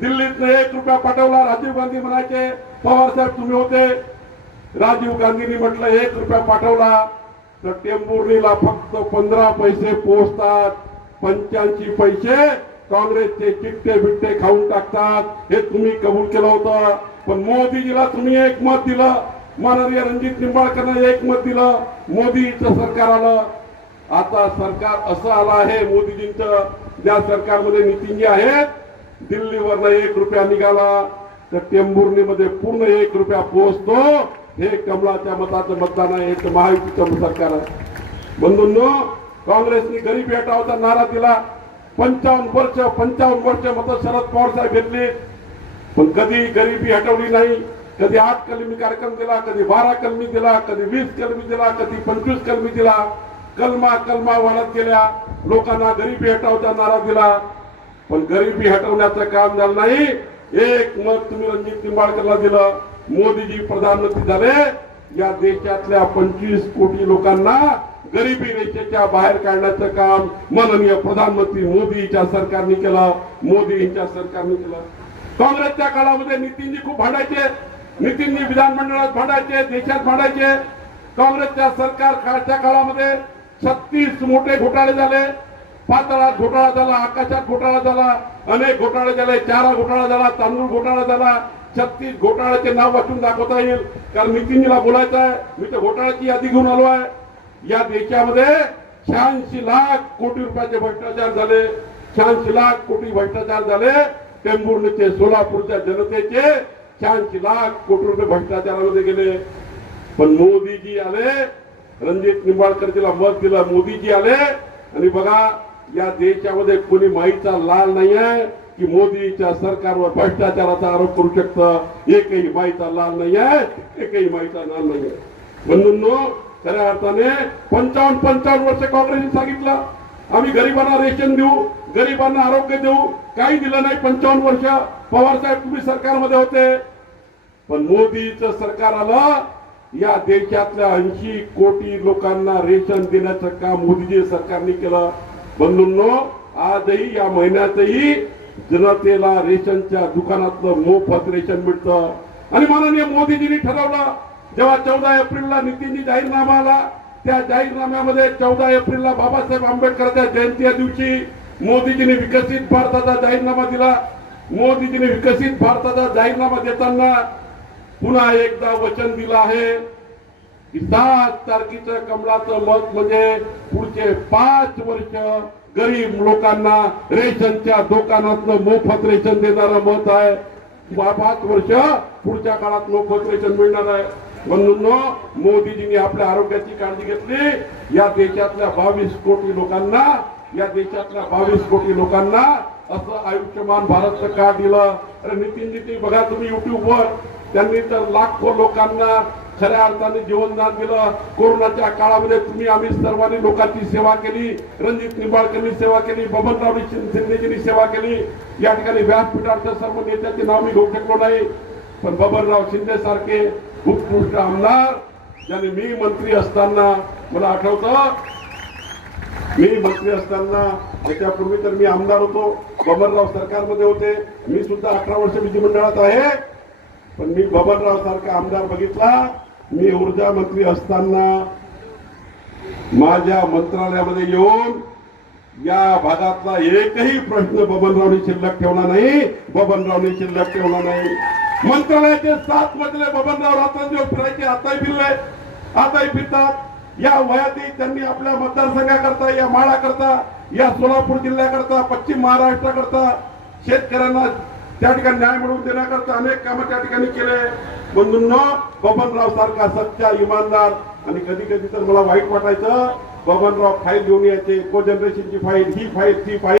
दिल्लीतनं एक रुपया पाठवला. राजीव गांधी म्हणायचे पवार साहेब तुम्ही होते. राजीव गांधींनी म्हटलं एक रुपया पाठवला. तर टेंभुर्णीला फक्त पंधरा पैसे पोहोचतात. पंच्याऐंशी पैसे काँग्रेसचे चिट्टे बिट्टे खाऊन टाकतात. हे तुम्ही कबूल केलं होतं. पण मोदीजीला तुम्ही एक मत दिलं. माननीय रणजित निंबाळकरनं एक मत दिलं. मोदीचं सरकार आलं. आता सरकार असं आलं आहे मोदीजींचं. ज्या सरकारमध्ये नितीनजी आहेत दिल्लीवरनं एक रुपया निघाला तर टेंभुर्णीमध्ये पूर्ण एक रुपया पोहोचतो. हे कमलाच्या मताचं मतदान आहे हे महायुतीचं सरकार आहे. बंधूंनो काँग्रेसने गरीब हटावचा नारा दिला. पंचावन्न वर्ष पंचावन्न वर्ष मत शरद पवार साहेब घेतली. पण कधी गरिबी हटवली नाही कधी आठ कलमी कार्यक्रम दिला कधी बारा कलमी दिला कधी वीस कलमी दिला कधी पंचवीस कलमी दिला. कलमा कलमा वाढत गेल्या लोकांना गरिबी हटावचा नारा दिला. पण गरिबी हटवण्याचं काम झालं नाही. एक मत तुम्ही रणजित निंबाळकरला दिलं. मोदीजी प्रधानमंत्री झाले. या देशातल्या पंचवीस कोटी लोकांना गरिबी रेषेच्या बाहेर काढण्याचं काम माननीय प्रधानमंत्री मोदीच्या सरकारने केलं. मोदी यांच्या सरकारने केलं. काँग्रेसच्या काळामध्ये नितीनजी खूप भांडायचे. नितीनजी विधानमंडळात भांडायचे देशात भांडायचे. काँग्रेसच्या सरकार काळच्या काळामध्ये छत्तीस मोठे घोटाळे झाले. पातळात घोटाळा झाला आकाशात घोटाळा झाला अनेक घोटाळे झाले चारा घोटाळा झाला तांदूळ घोटाळा झाला. छत्तीस घोटाळ्याचे नाव वाचून दाखवता येईल. कारण नितीनजीला बोलायचं आहे. मी तर घोटाळ्याची यादी घेऊन आलो आहे. या देशामध्ये शहाऐंशी लाख कोटी रुपयाचे भ्रष्टाचार झाले. शहाऐंशी लाख कोटी भ्रष्टाचार झाले. टेंभुर्णीचे सोलापूरच्या जनतेचे शहाऐंशी लाख कोटी रुपये भ्रष्टाचारामध्ये गेले. पण मोदीजी आले. रणजित निंबाळकरजीला मत दिलं. मोदीजी आले. आणि बघा या देशामध्ये कोणी माईचा लाल नाही आहे की मोदीच्या सरकारवर भ्रष्टाचाराचा आरोप करू शकतं? एकही माईचा लाल नाही आहे एकही माईचा लाल नाही आहे म्हणून खऱ्या अर्थाने पंचावन्न पंचावन्न वर्ष काँग्रेसने सांगितलं. आम्ही गरिबांना रेशन देऊ गरिबांना आरोग्य देऊ. काही दिलं नाही पंचावन्न वर्ष. पवार साहेब तुम्ही सरकारमध्ये होते. पण मोदीचं सरकार आलं या देशातल्या ऐंशी कोटी लोकांना रेशन देण्याचं काम मोदीजी सरकारने केलं. बंधूंनो आजही या महिन्यातही जनतेला रेशनच्या दुकानातलं मोफत रेशन मिळतं. आणि माननीय मोदीजींनी ठरवलं जेव्हा चौदा एप्रिलला नितीनजी जाहीरनामा आला त्या जाहीरनाम्यामध्ये चौदा एप्रिलला बाबासाहेब आंबेडकरच्या जयंती दिवशी मोदीजींनी विकसित भारताचा जाहीरनामा दिला. मोदीजींनी विकसित भारताचा जाहीरनामा देताना पुन्हा एकदा वचन दिलं आहे. सात तारखेचं कमलाचं मत म्हणजे पुढचे पाच वर्ष गरीब लोकांना रेशनच्या दुकानातलं मोफत रेशन देणारं मत आहे. पाच वर्ष पुढच्या काळात मोफत रेशन मिळणार आहे. म्हणून मोदीजींनी आपल्या आरोग्याची काळजी घेतली. या देशातल्या बावीस कोटी लोकांना या देशातल्या बावीस कोटी लोकांना असं आयुष्यमान भारतचं कार्ड दिलं. अरे नितीनजी ते बघा तुम्ही युट्यूबवर त्यांनी तर लाखो लोकांना खऱ्या अर्थाने जीवनदान दिलं कोरोनाच्या काळामध्ये तुम्ही आम्ही सर्वांनी लोकांची सेवा केली. रणजित निंबाळकरनी सेवा केली. बबनराव शिंदेजींनी सेवा केली. या ठिकाणी व्यासपीठाच्या सर्व नेत्याचे नाव मी घेऊ शकलो नाही. पण बबनराव शिंदे सारखे उत्कृष्ट आमदार ज्याने मी मंत्री असताना मला आठवतं मी मंत्री असताना त्याच्यापूर्वी तर मी आमदार होतो. बबनराव सरकारमध्ये होते. मी सुद्धा अठरा वर्ष विधिमंडळात आहे. पण मी बबनराव सारखा आमदार बघितला. मी ऊर्जा मंत्री असताना माझ्या मंत्रालयामध्ये येऊन या भागातला एकही प्रश्न बबनरावने शिल्लक ठेवला नाही बबनरावने शिल्लक ठेवला नाही. मंत्रालयाचे सात मजले बबनराव रात्रंदिवस फिरायचे आताही फिरले. आताही फिरतात. या वयातही त्यांनी आपल्या मतदारसंघाकरता या माळाकरता या सोलापूर जिल्ह्याकरता पश्चिम महाराष्ट्राकरता शेतकऱ्यांना त्या ठिकाणी न्याय मिळवून देण्याकरता अनेक कामं त्या ठिकाणी केले. म्हणून बबनराव सारखा सच्चा इमानदार आणि कधी कधी तर मला वाईट वाटायचं बबनराव फाईल घेऊन यायचे को जनरेशनची फाईल ही फाईल ती फाईल.